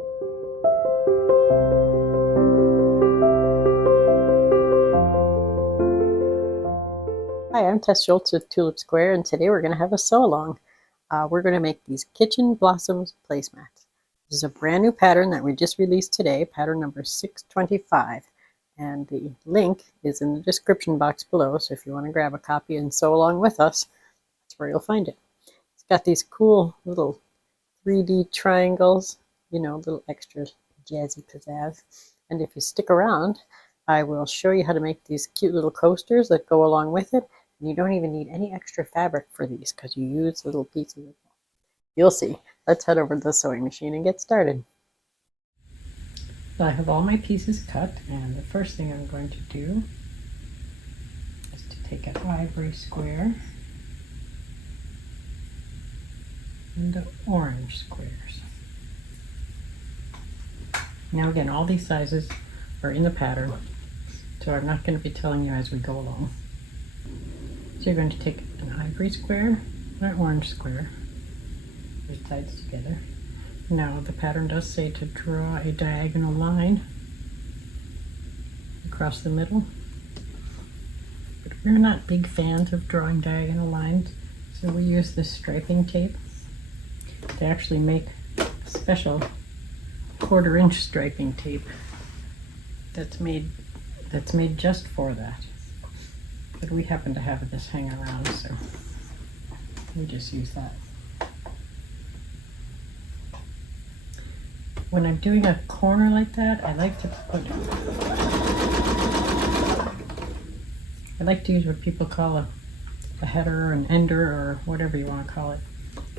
Hi, I'm Tess Schultz with Tulip Square, and today we're going to have a sew-along. We're going to make these Kitchen Blossoms placemats. This is a brand new pattern that we just released today, pattern number 625. And the link is in the description box below, so if you want to grab a copy and sew along with us, that's where you'll find it. It's got these cool little 3D triangles, you know, little extra jazzy pizzazz. And if you stick around, I will show you how to make these cute little coasters that go along with it. And you don't even need any extra fabric for these because you use little pieces of them. You'll see. Let's head over to the sewing machine and get started. So I have all my pieces cut, and the first thing I'm going to do is to take an ivory square and the orange squares. Now again, all these sizes are in the pattern, so I'm not going to be telling you as we go along. So you're going to take an ivory square and an orange square, their sides together. Now the pattern does say to draw a diagonal line across the middle, but we're not big fans of drawing diagonal lines, so we use this striping tape. They actually make a special 1/4-inch striping tape that's made just for that. But we happen to have this hang around, so we just use that. When I'm doing a corner like that, I like to use what people call a header or an ender or whatever you want to call it.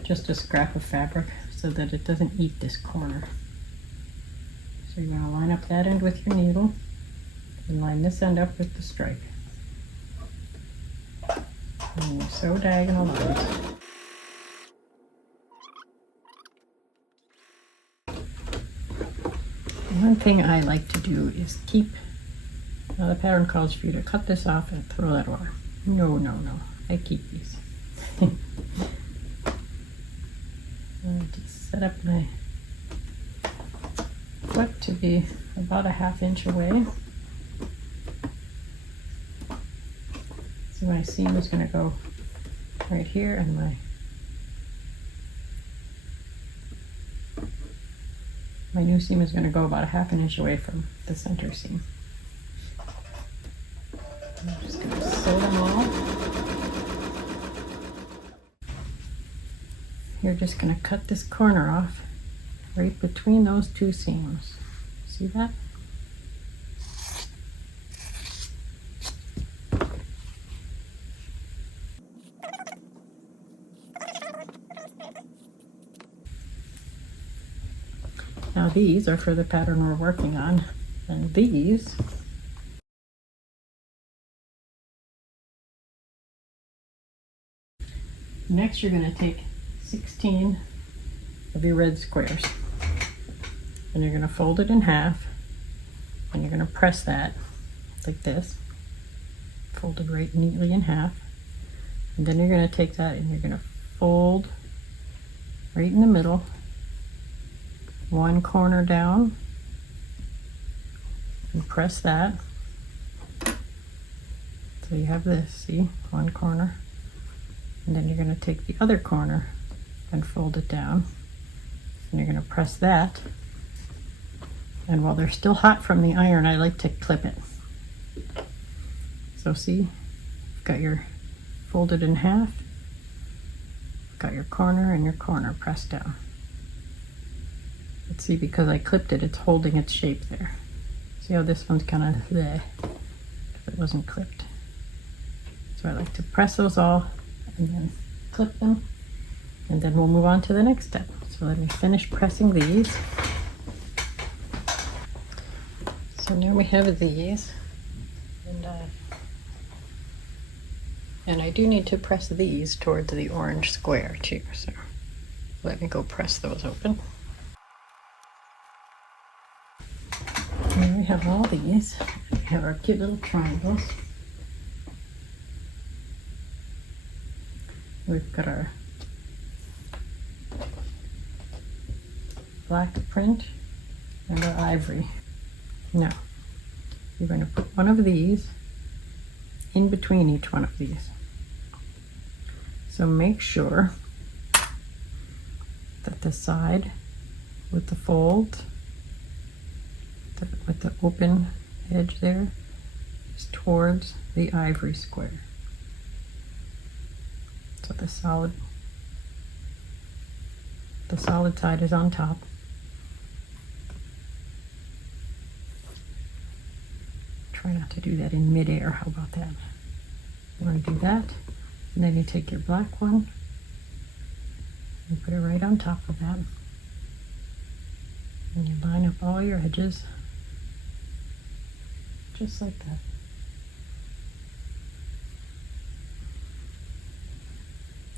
Just a scrap of fabric so that it doesn't eat this corner. So you're going to line up that end with your needle and line this end up with the stripe. And you sew diagonal lines. One thing I like to do is keep, now the pattern calls for you to cut this off and throw that away. No, I keep these. I just set up my foot to be about a 1/2 inch away. So my seam is going to go right here, and my new seam is going to go about a 1/2 inch away from the center seam. I'm just going to sew them all. You're just going to cut this corner off right between those two seams. See that? Now these are for the pattern we're working on, and these next you're going to take 16 of your red squares, and you're going to fold it in half, and you're going to press that like this, folded right neatly in half, and then you're going to take that and you're going to fold right in the middle, one corner down, and press that. So you have this, see, one corner, and then you're going to take the other corner and fold it down, and you're going to press that. And while they're still hot from the iron, I like to clip it. So see, you've got your folded in half, got your corner and your corner pressed down. Let's see, because I clipped it, it's holding its shape there. See how this one's kind of there if it wasn't clipped. So I like to press those all and then clip them, and then we'll move on to the next step. So let me finish pressing these. So now we have these, and I do need to press these towards the orange square too, so let me go press those open. And we have all these. We have our cute little triangles. We've got our black print and our ivory. Now, you're going to put one of these in between each one of these. So make sure that the side with the fold, with the open edge there, is towards the ivory square. So the solid side is on top. Try not to do that in midair. How about that? You want to do that, and then you take your black one and put it right on top of that. And you line up all your edges just like that.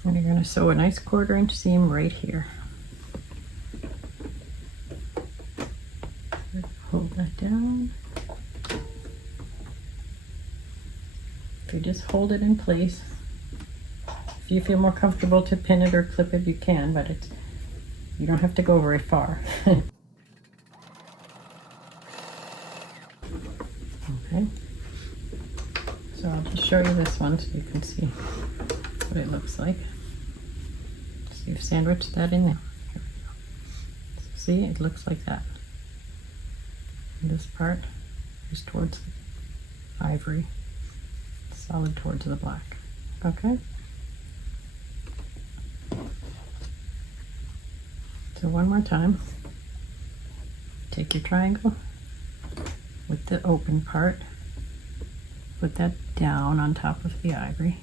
And you're going to sew a nice 1/4 inch seam right here. Hold that down. You just hold it in place. If you feel more comfortable to pin it or clip it, you can, but you don't have to go very far. Okay, so I'll just show you this one so you can see what it looks like. So you've sandwiched that in there. Here we go. So see, it looks like that. And this part is towards the ivory, solid towards the black. Okay? So one more time. Take your triangle with the open part, put that down on top of the ivory.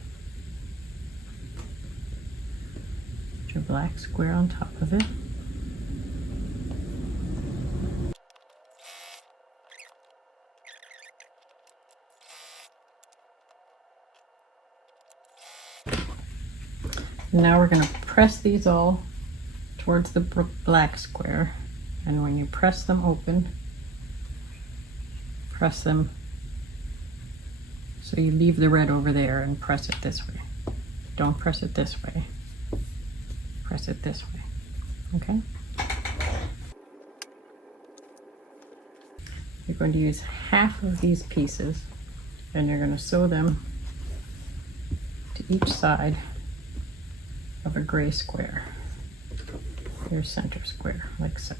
Put your black square on top of it. Now we're going to press these all towards the black square, and when you press them open, press them so you leave the red over there and press it this way. Don't press it this way. Press it this way. Okay? You're going to use half of these pieces, and you're going to sew them to each side of a gray square, your center square, like so.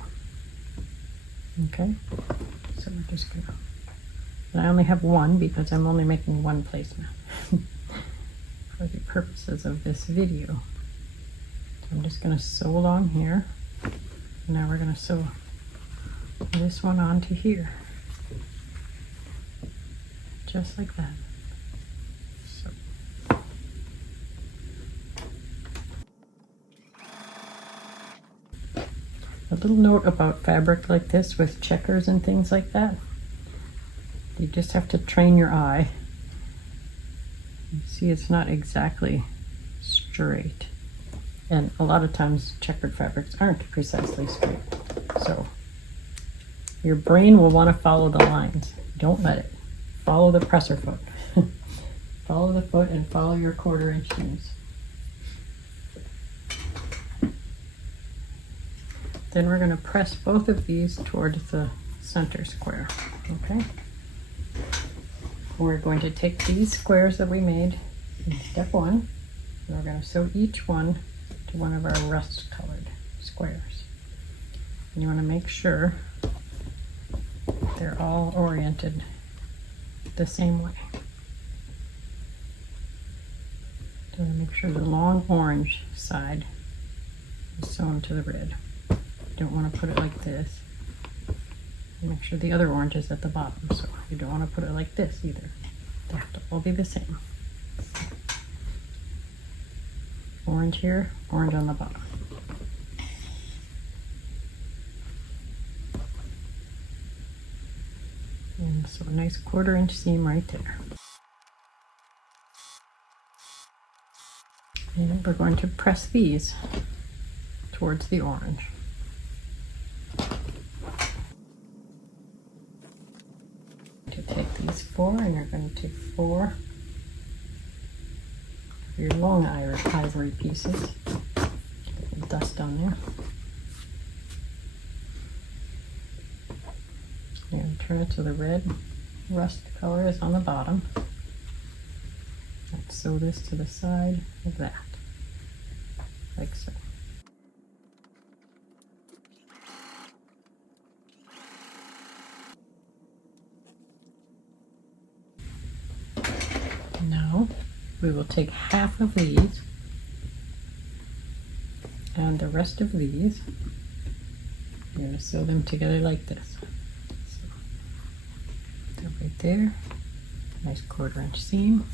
Okay, so we're just gonna, and I only have one because I'm only making one placemat for the purposes of this video. So I'm just gonna sew along here. Now we're gonna sew this one onto here, just like that. So. A little note about fabric like this with checkers and things like that. You just have to train your eye. You see, it's not exactly straight. And a lot of times checkered fabrics aren't precisely straight. So your brain will want to follow the lines. Don't let it. Follow the presser foot. Follow the foot and follow your 1/4 inch seams. Then we're going to press both of these towards the center square. Okay? We're going to take these squares that we made in step 1, and we're going to sew each one to one of our rust colored squares. And you want to make sure they're all oriented the same way. So make sure the long orange side is sewn to the red. You don't want to put it like this. And make sure the other orange is at the bottom, so you don't want to put it like this either. They have to all be the same. Orange here, orange on the bottom. And so a nice 1/4 inch seam right there. And we're going to press these towards the orange. To take these 4, and you're going to take 4 of your long ivory pieces. Get the dust on there. And turn it so the red rust color is on the bottom. Let's sew this to the side of that, like so. Now we will take half of these and the rest of these. You're going to sew them together like this. So, right there, nice 1/4 inch seam.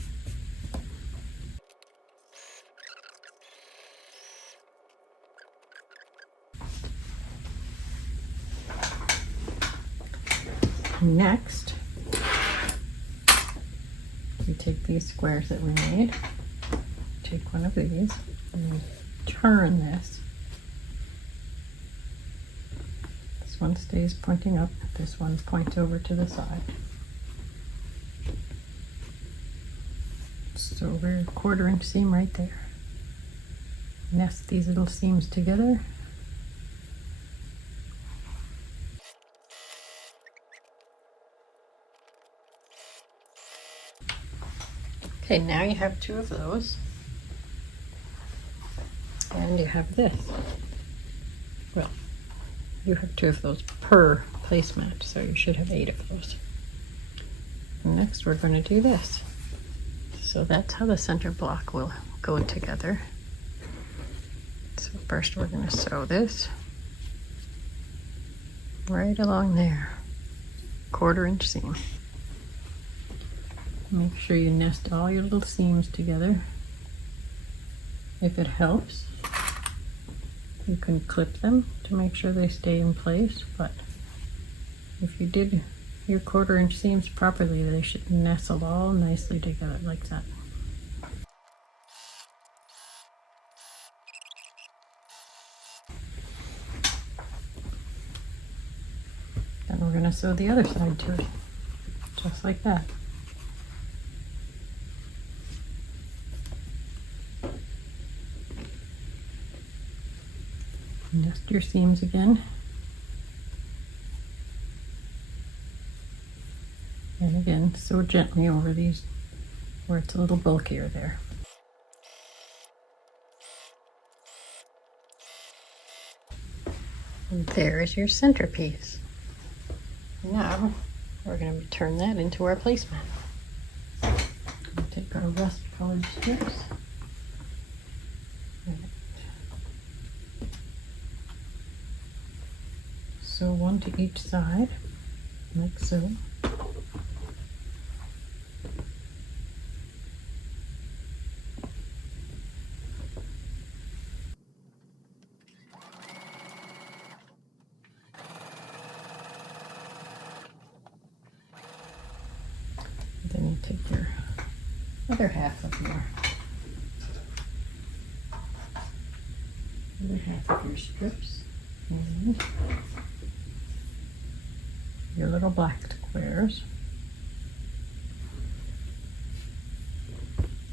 Next, we take these squares that we made, take one of these, and turn this. This one stays pointing up, this one points over to the side. So we're 1/4 inch seam right there. Nest these little seams together. Okay, now you have 2 of those. And you have this. Well, you have 2 of those per placemat, so you should have 8 of those. And next we're going to do this. So that's how the center block will go together. So first we're going to sew this right along there, 1/4 inch seam. Make sure you nest all your little seams together. If it helps, you can clip them to make sure they stay in place, but if you did your 1/4 inch seams properly, they should nestle all nicely together like that. Then we're going to sew the other side to it, just like that. Nest your seams again. And again, sew gently over these where it's a little bulkier there. And there is your centerpiece. Now we're going to turn that into our placemat. We'll take our rust colored strips. Sew one to each side, like so. Then you take your other half of your strips and your little black squares.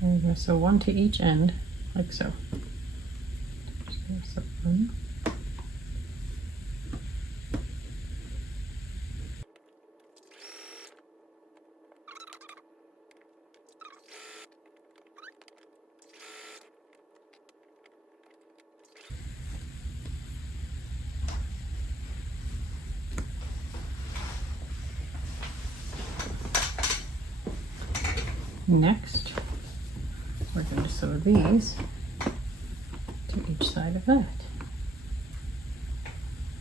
And you're going to sew one to each end, like so. Just going to sew one. Next, we're going to sew these to each side of that,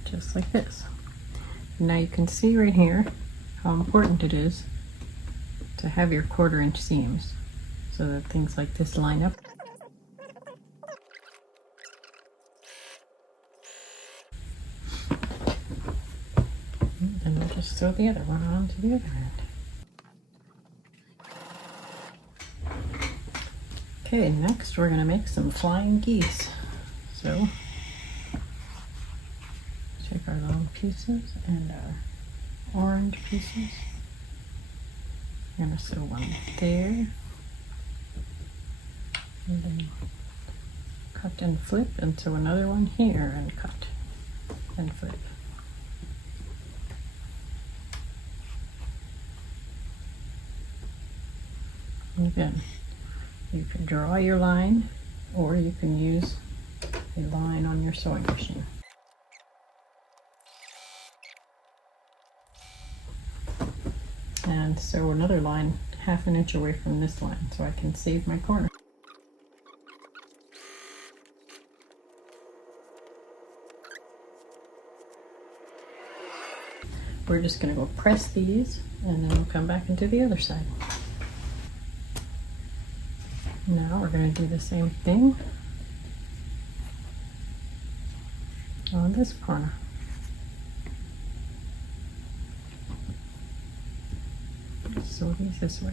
just like this. Now you can see right here how important it is to have your 1/4 inch seams so that things like this line up. And then we'll just sew the other one on to the other end. Okay, next we're going to make some flying geese. So, take our long pieces and our orange pieces. I'm going to sew one there. And then cut and flip, and sew another one here and cut and flip. Again, you can draw your line, or you can use a line on your sewing machine. And sew another line 1/2 inch away from this line so I can save my corner. We're just going to go press these, and then we'll come back and do the other side. Now we're going to do the same thing on this corner. Sew these this way.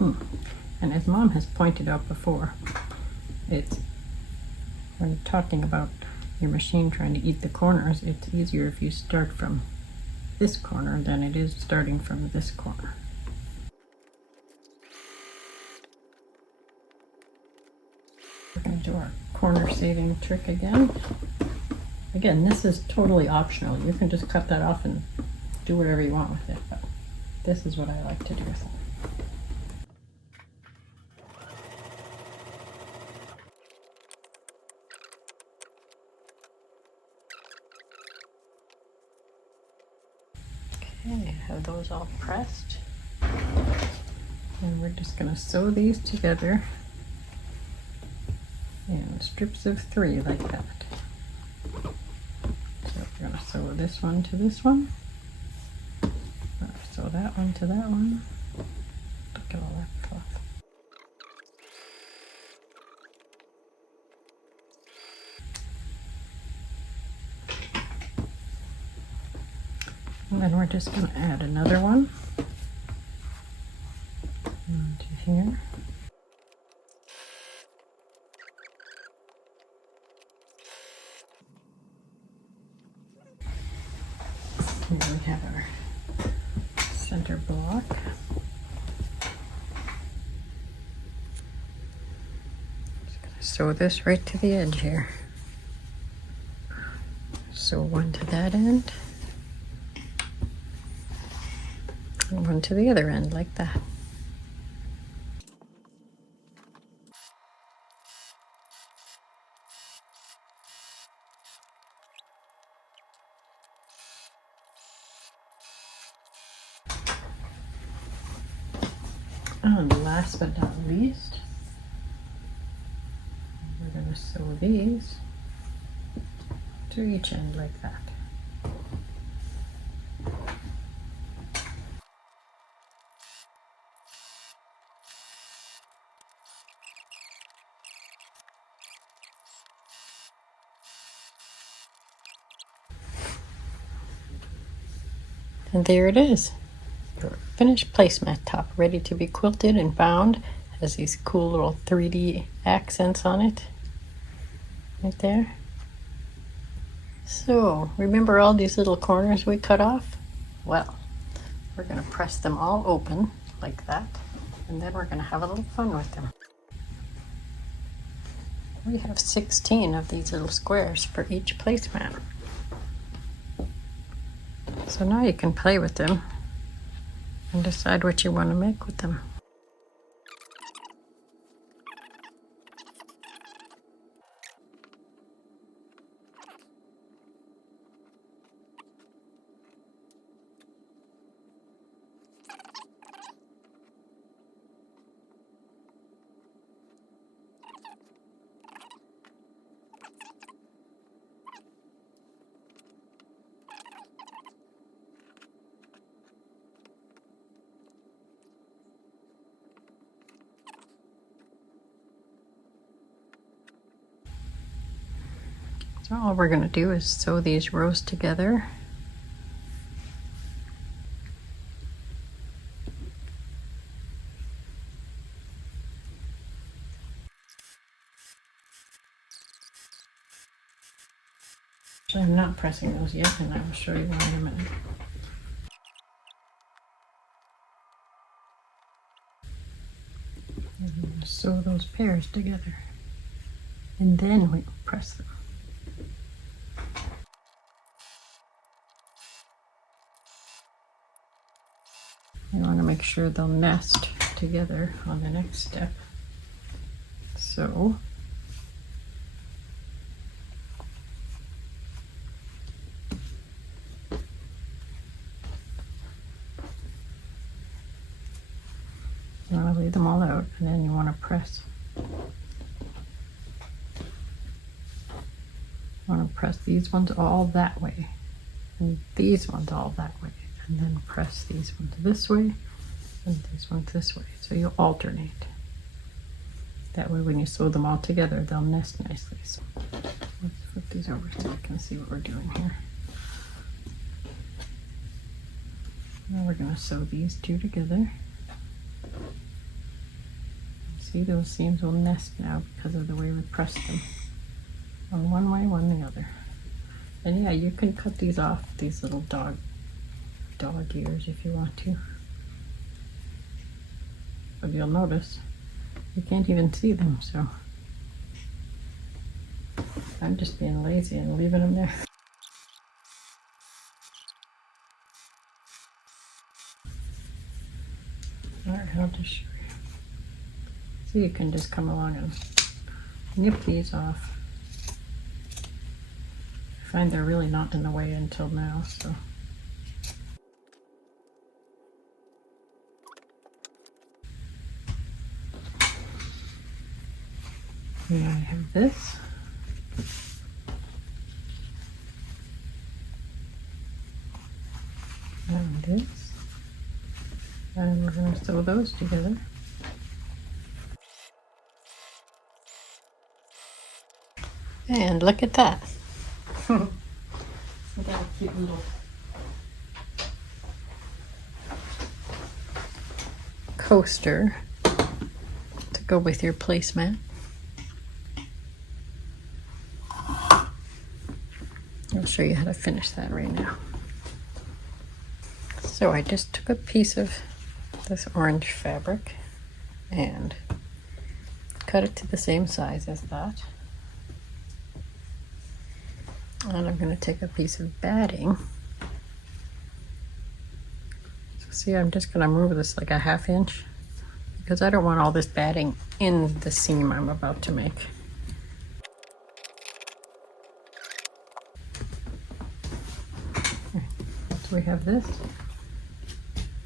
And as Mom has pointed out before, it's when you're talking about your machine trying to eat the corners, it's easier if you start from this corner than it is starting from this corner. We're going to do our corner saving trick again. Again, this is totally optional. You can just cut that off and do whatever you want with it, but this is what I like to do with it. Okay, have those all pressed. And we're just going to sew these together in strips of 3 like that. So we're going to sew this one to this one. Sew that one to that one. Look at all that cloth. And then we're just going to add another one onto here. Here we have our center block. Just going to sew this right to the edge here. Sew one to that end. One to the other end like that. And last but not least, we're going to sew these to each end like that. And there it is, your finished placemat top, ready to be quilted and bound. Has these cool little 3D accents on it, right there. So, remember all these little corners we cut off? Well, we're going to press them all open like that, and then we're going to have a little fun with them. We have 16 of these little squares for each placemat. So now you can play with them and decide what you want to make with them. So all we're going to do is sew these rows together. Actually, I'm not pressing those yet, and I will show you why in a minute. And sew those pairs together, and then we press them. You want to make sure they'll nest together on the next step. So you want to lay them all out, and then you want to press. You want to press these ones all that way, and these ones all that way, and then press these ones this way, and these ones this way. So you alternate. That way when you sew them all together, they'll nest nicely. So let's flip these over so you can see what we're doing here. Now we're going to sew these two together. See, those seams will nest now because of the way we press them. One way, one the other. And yeah, you can cut these off, these little dog ears if you want to. But you'll notice you can't even see them, so I'm just being lazy and leaving them there. Alright, I'll just show you. So you can just come along and nip these off. I find they're really not in the way until now, so. Yeah, I have this. And this. And we're going to sew those together. And look at that. Look at a cute little coaster to go with your placemat. I'll show you how to finish that right now. So I just took a piece of this orange fabric and cut it to the same size as that. And I'm going to take a piece of batting. So see, I'm just going to move this like a 1/2 inch because I don't want all this batting in the seam I'm about to make. So we have this,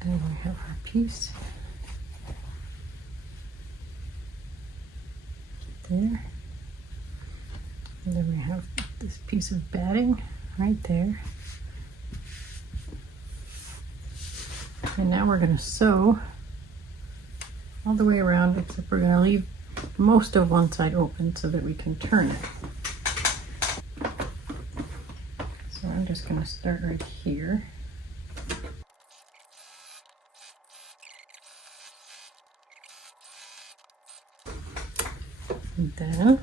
and we have our piece there. And then we have this piece of batting right there. And now we're going to sew all the way around, except we're going to leave most of one side open so that we can turn it. So I'm just going to start right here. And then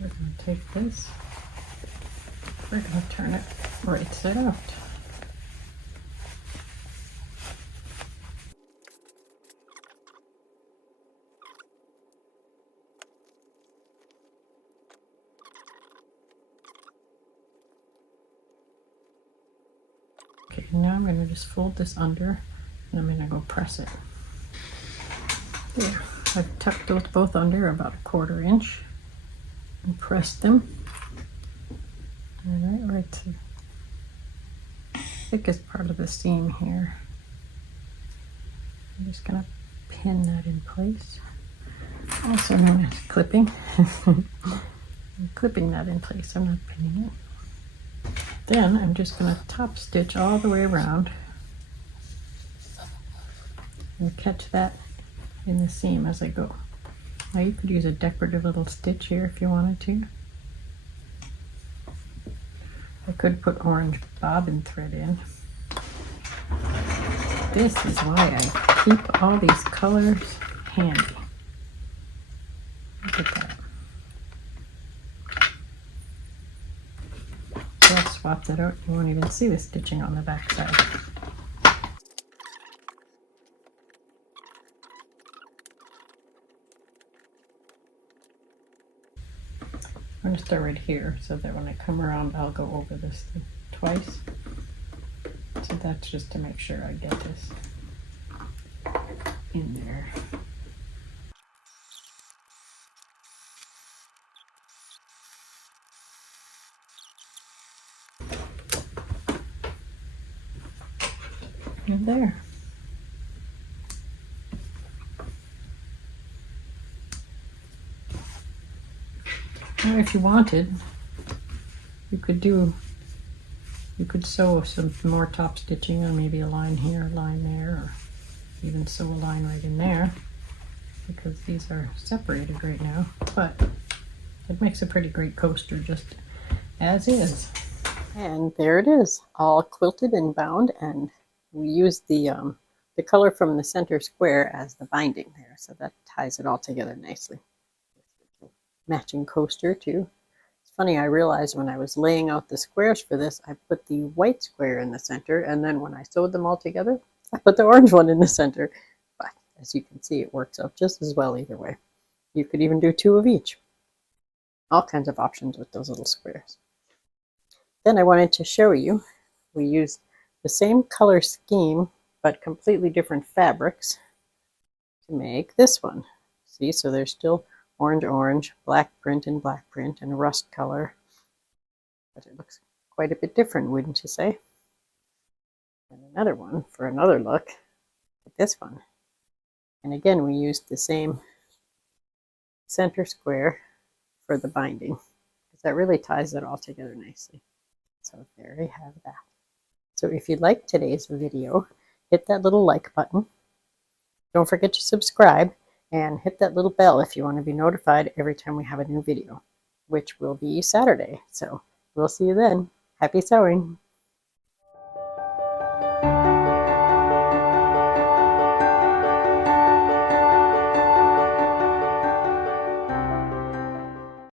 we're going to take this, we're going to turn it right side out. Okay, now I'm going to just fold this under and I'm going to go press it. There, I've tucked those both under about 1/4 inch and pressed them. Right to the thickest part of the seam here. I'm just going to pin that in place, also known as clipping. I'm clipping that in place, I'm not pinning it. Then I'm just going to top stitch all the way around and catch that in the seam as I go. Now you could use a decorative little stitch here if you wanted to. I could put orange bobbin thread in. This is why I keep all these colors handy. Look at that. So I'll swap that out. You won't even see the stitching on the back side. I'm going to start right here so that when I come around I'll go over this twice. So that's just to make sure I get this in there. And there. Now if you wanted, you could sew some more top stitching on maybe a line here, a line there, or even sew a line right in there, because these are separated right now, but it makes a pretty great coaster just as is. And there it is, all quilted and bound, and we used the color from the center square as the binding there, so that ties it all together nicely. Matching coaster too. It's funny, I realized when I was laying out the squares for this, I put the white square in the center, and then when I sewed them all together, I put the orange one in the center. But as you can see, it works out just as well either way. You could even do 2 of each. All kinds of options with those little squares. Then I wanted to show you, we used the same color scheme, but completely different fabrics to make this one. See, so there's still orange, black print, and rust color. But it looks quite a bit different, wouldn't you say? And another one for another look at this one. And again, we used the same center square for the binding, because that really ties it all together nicely. So there you have that. So if you liked today's video, hit that little like button. Don't forget to subscribe and hit that little bell if you want to be notified every time we have a new video, which will be Saturday. So we'll see you then. Happy sewing!